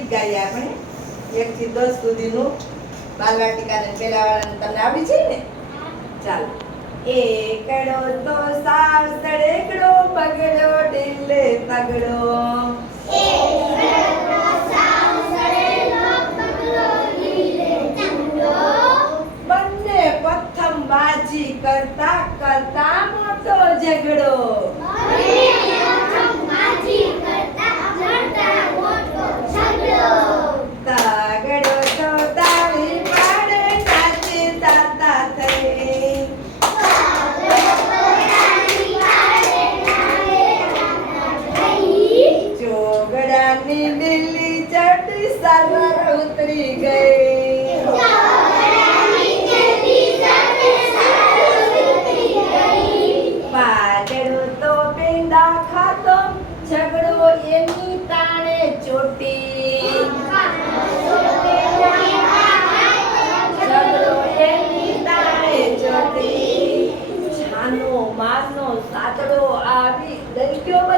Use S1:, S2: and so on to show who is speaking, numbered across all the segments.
S1: એક થી દસ સુધીનું બાલવાટિકા ને પેલા વાળાને તમને આવડી છે ને? ચાલો. એકડો તો સાવ સડેકડો, પગડો ઢીલે તગડો બંને પ્રથમ બાજી કરતા કરતા મોટો ઝઘડો તગડો તો તાળી પાડે નાચે તાતા થઈ ચોગડાની લીલી ચડતી સારવાર ઉતરી ગઈ. તો પેંડા ખાતો, ઝઘડો એની તાણે ચોટી. એની તાણે ચોટી. છાનો મારનો સાતડો આવી દઈ બધી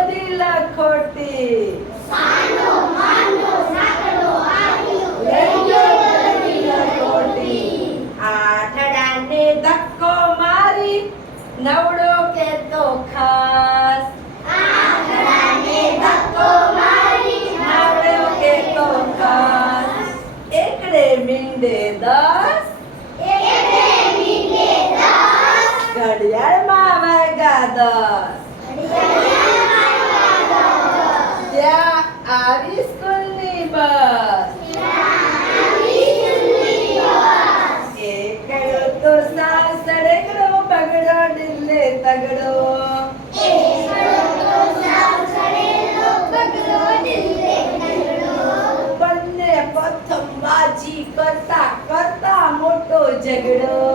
S1: ધક્કો મારી નવડો કેતો ખાસ. નવડો કેતો ખાસ. એકડે મીંડે દસ. ઘડિયાળમાં વાગ્યા દસ. તગડો બંને પ્રથમ બાજી કરતા કરતા મોટો ઝઘડો.